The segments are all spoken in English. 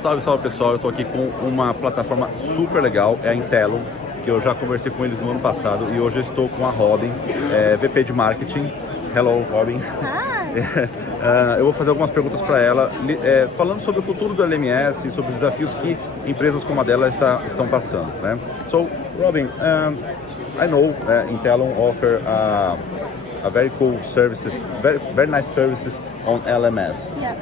Salve, salve pessoal, eu estou aqui com uma plataforma super legal, é a Intellum, que eu já conversei com eles no ano passado e hoje eu estou com a Robyn, VP de Marketing. Hello, Robyn. Eu vou fazer algumas perguntas para ela, falando sobre o futuro do LMS e sobre os desafios que empresas como a dela estão passando, né? So, Robyn, I know Intellum offer a very cool services, very nice services on LMS. Yeah.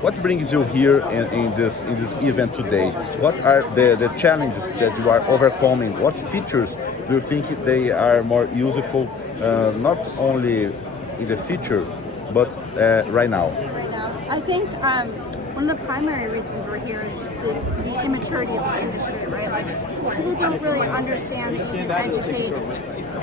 What brings you here in this event today? What are the challenges that you are overcoming? What features do you think they are more useful, not only in the future, but right now? Right now, I think one of the primary reasons we're here is just the immaturity of the industry, right? Like, people don't really understand that you can educate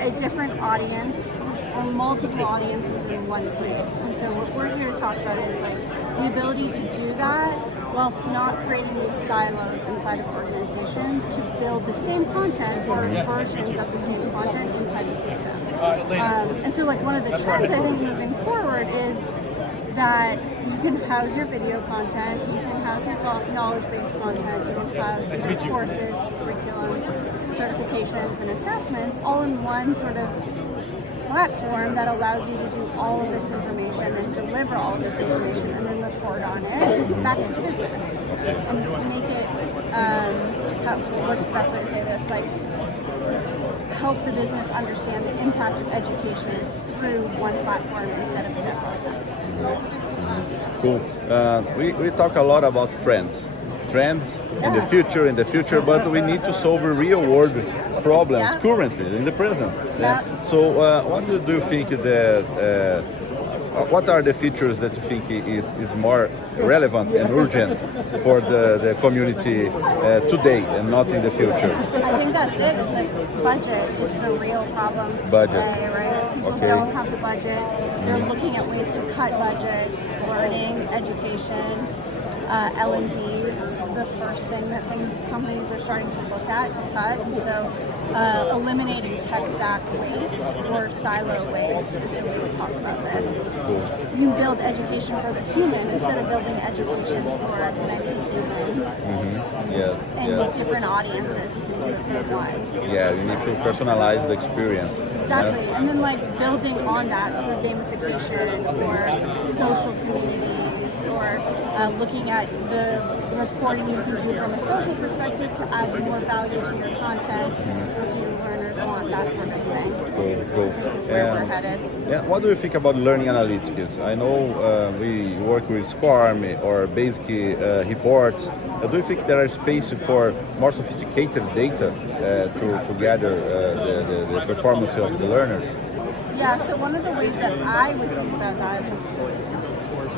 a different audience or multiple audiences in one place. And so what we're here to talk about is like the ability to do that whilst not creating these silos inside of organizations to build the same content or versions of the same content inside the system. And so like one of the trends I think moving forward is that you can house your video content, you can house your knowledge-based content, you can house your courses, curriculums, certifications, and assessments all in one sort of platform that allows you to do all of this information and deliver all of this information and then report on it back to the business and make it, what's the best way to say this, like help the business understand the impact of education through one platform instead of several platforms. Cool. We talk a lot about trends in the future, but we need to solve real world problems currently in the present. So what do you think what are the features that you think is more relevant and urgent for the community today and not in the future? I think that's it. It's like budget is the real problem today, right? People don't have the budget. They're looking at ways to cut budget, learning, education. L&D, it's the first thing that companies are starting to look at to cut, and so eliminating tech stack waste or silo waste is the way we talk about this. You build education for the human instead of building education for many humans. And different audiences, you can do it for one. Yeah, you need to personalize the experience. Exactly, and then like building on that through gamification or social communities or looking at the reporting you can do from a social perspective to add more value to your content, what do your learners want, that sort of thing. Cool. I think is where we're headed. Yeah. What do you think about learning analytics? I know we work with Swarm or basic reports. Do you think there is space for more sophisticated data to gather the performance of the learners? Yeah, so one of the ways that I would think about that is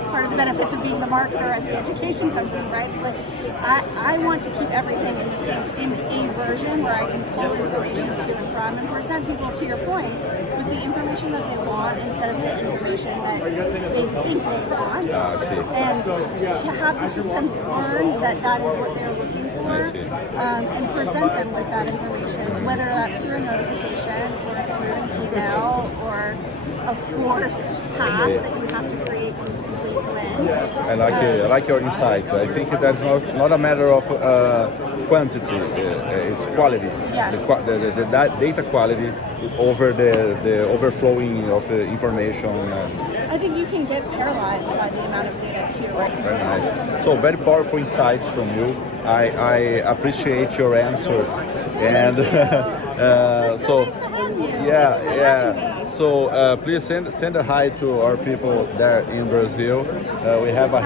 part of the benefits of being the marketer at the education company, right? It's like I want to keep everything in a version where I can pull information to and from and present people, to your point, with the information that they want instead of the information that they think they want. And to have the system learn that is what they're looking for and present them with that information, whether that's through a notification or through an email or a forced path that you have to create in complete when. I like your insights. I think that's not a matter of quantity, it's quality. Yes. The data quality over the overflowing of information. I think you can get paralyzed by the amount of data too. Very nice. So very powerful insights from you. I appreciate your answers. And so nice to have you. Yeah. So please send a hi to our people there in Brazil. We have a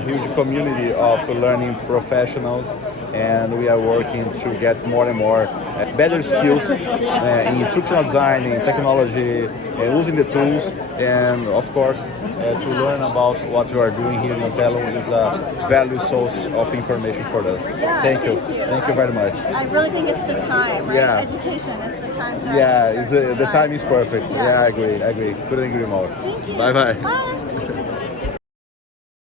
huge community of learning professionals, and we are working to get more and more better skills in instructional design, in technology, using the tools, and of course to learn about what you are doing here in Intellum is a value source of information for us. Yeah, thank you very much. I really think it's the time, right? Education is the time for us to the time is perfect. Yeah. I agree. Couldn't agree more. Thank you. Bye. Bye.